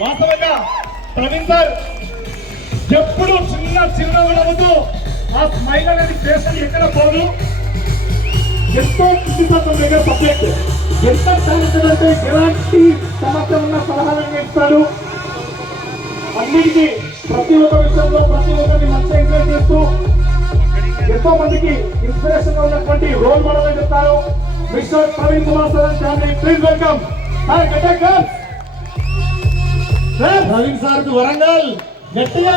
వాస్తవంగా ప్రవీణ్ సార్ ఎప్పుడు చిన్న చిరునవ్వు నవ్వుతూ ఆ స్మైల్ అనేది ఫేస్ ఎక్కడ పోదు. ఎంతో కృషితో దగ్గర సబ్జెక్ట్ ఎంత టాలెంటెడ్ అంటే ఎలాంటి సమస్య ఉన్న సలహాలను ఇస్తాడు. అన్నిటికీ ప్రతి ఒక్క విషయంలో ప్రతి ఒక్కరిని మంచిగా ఎంకరేజ్ చేస్తూ ఎంతో మందికి ఇన్స్పిరేషన్ గా ఉన్నటువంటి రోల్ మోడల్ అని చెప్తారు. Mister Praveen Kumar sir family, please welcome. Praveen sir కు వరంగల్ గట్టిగా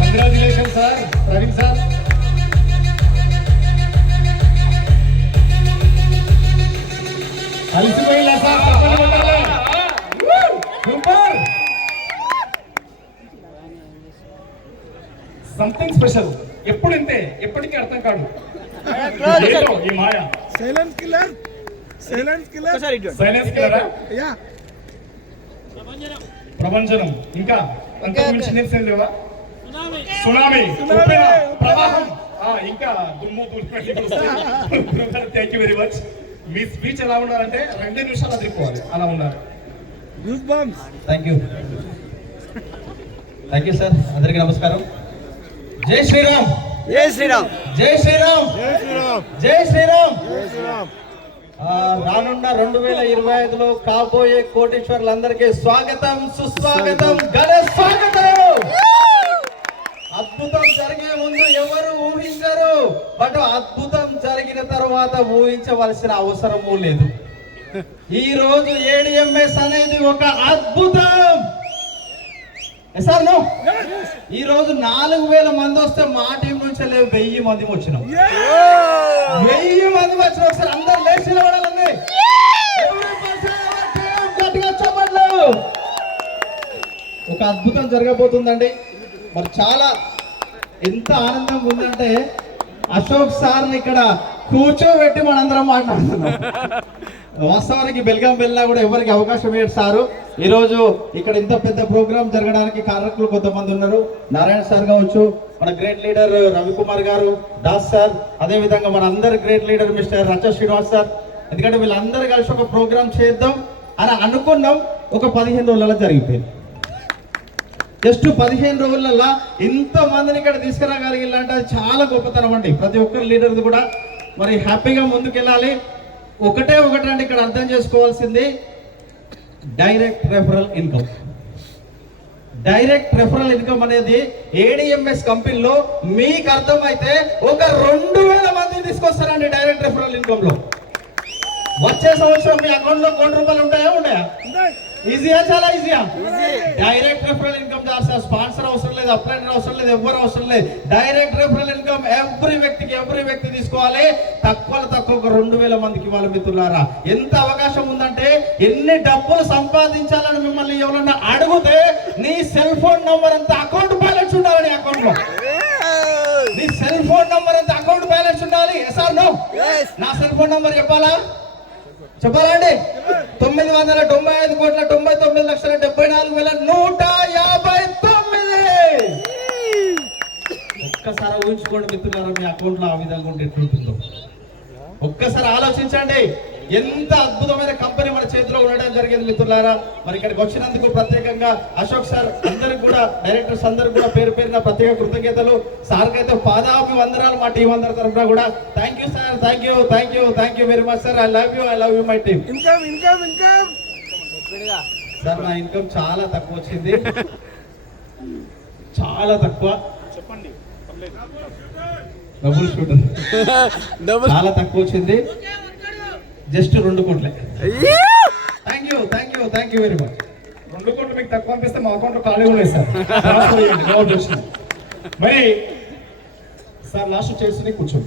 కంగ్రాచులేషన్ సార్ ప్రవీణ్ సార్. అలిసిపోయిందా సార్? సూపర్. Something special. ఎప్పుడు ఇంతే, ఎప్పటికీ అర్థం కాదు ఈ మాయ. Silence killer, silence killer, silence కిల్లరా? యా. ప్రభంజనం. ఇంకా మించి నేమ్స్ ఏం లేవా? సునామీ, ప్రవాహం, ఇంకా దుమ్ము thank you very much. Me speech ఎలా ఉన్నారంటే 2 నిమిషాలు అదిరిపోవాలి, అలా ఉన్నారు. Thank you sir. అందరికీ నమస్కారం. జై శ్రీరామ్, జై శ్రీరామ్, జై శ్రీరామ్, జై శ్రీరామ్, జై శ్రీరామ్, జై శ్రీరామ్. రానున్న 2025లో కాబోయే కోటీశ్వర్లందరికీ స్వాగతం, సుస్వాగతం, ఘన స్వాగతం. అద్భుతం జరిగే ముందు ఎవరు ఊహించరు, బట్ అద్భుతం జరిగిన తర్వాత ఊహించవలసిన అవసరము లేదు. ఈ రోజు ఏడిఎంఎస్ అనేది ఒక అద్భుతం. ఈ రోజు 4000 మంది వస్తే మా టీం నుంచి 1000 మంది వచ్చినాం. 1000 మంది వచ్చిన ఒకసారి అందరు లేచి నిలబడాలండి. గట్టిగా చెప్పండి. ఒక అద్భుతం జరగబోతుందండి. మరి చాలా ఎంత ఆనందంగా ఉందంటే అశోక్ సార్ని ఇక్కడ కూర్చోబెట్టి మనందరం మాట్లాడుతున్నాం. వాస్తవానికి బెల్గాం వెళ్ళినా కూడా ఎవరికి అవకాశం ఇవ్వడు సారు. ఈరోజు ఇక్కడ ఇంత పెద్ద ప్రోగ్రామ్ జరగడానికి కారకులు కొంతమంది ఉన్నారు. నారాయణ సార్ కావచ్చు, మన గ్రేట్ లీడర్ రవికుమార్ గారు, దాస్ సార్, అదేవిధంగా మన అందరి great leader mister Racha Srinivas sir. ఎందుకంటే వీళ్ళందరూ కలిసి ఒక ప్రోగ్రామ్ చేద్దాం అని అనుకున్నాం. ఒక 15 రోజులలో జరిగిపోయింది. జస్ట్ 15 రోజులలో ఇంతమందిని ఇక్కడ తీసుకురాగలిగిలంటే అది చాలా గొప్పతనం అండి. ప్రతి ఒక్కరు లీడర్ది కూడా మరి హ్యాపీగా ముందుకెళ్ళాలి. ఒకటే ఒకటండి ఇక్కడ అర్థం చేసుకోవాల్సింది, direct referral income. Direct referral income అనేది ఏడిఎంఎస్ కంపెనీలో మీకు అర్థమైతే ఒక 2000 మందిని తీసుకొస్తారండి డైరెక్ట్ రెఫరల్ ఇన్కమ్ లో. వచ్చే సంవత్సరం మీ అకౌంట్ లో ₹1 ఉంటాయా? ఈజీయా? చాలా ఈజీయా. డైరెక్ట్ రెఫరల్ ఇన్కమ్ చాలు సార్. స్పాన్సర్ అవసరం లేదు, అప్లైనర్ అవసరం లేదు, ఎవరు అవసరం లేదు. డైరెక్ట్ రెఫరల్ ఇన్కమ్ ఎవరి వ్యక్తి తీసుకోవాలి. తక్కువ ఒక 2000 మందికి ఇవ్వాలి. మిత్రులారా, ఎంత అవకాశం ఉందంటే, ఎన్ని డబ్బులు సంపాదించాలని మిమ్మల్ని ఎవరన్నా అడిగితే నీ సెల్ ఫోన్ నంబర్ ఎంత అకౌంట్ బ్యాలెన్స్ ఉండాలి. నీ అకౌంట్ లో నీ సెల్ ఫోన్ నంబర్ ఎంత అకౌంట్ బ్యాలెన్స్ ఉండాలి. ఎస్ఆర్ నో? నా సెల్ ఫోన్ నంబర్ చెప్పాలా అండి? 999,99,74,159. ఒక్కసారి ఊహించుకోండి మిత్రులారా, మీ అకౌంట్ లో ఆ విధంగా ఉంటే ఎట్లుంటుందో ఒక్కసారి ఆలోచించండి. ఎంత అద్భుతమైన కంపెనీ మన చేతిలో ఉండడం జరిగింది మిత్రులారా. మరి ఇక్కడికి వచ్చినందుకు ప్రత్యేకంగా అశోక్ సార్ అందరికి కూడా, డైరెక్టర్స్ అందరికి కూడా పేరు పేరున ప్రత్యేక కృతజ్ఞతలు. సార్ కైతే పాదాభివందనాలు మా టీం అందరి తరఫున కూడా. Thank you sir, thank you very much sir. I love you my team. Sir, నా ఇన్కమ్ చాలా తక్కువ వచ్చింది, చాలా తక్కువ. డబుల్ షూటర్ చాలా తక్కువ వచ్చింది. జస్ట్ 2 కోట్లే. Thank you very much. 2 కోట్లు మీకు తక్కువ అనిపిస్తే మా అకౌంట్ లో ఖాళీ కూడా సార్. మరి సార్ లాస్ట్ చేసి కూర్చోండి.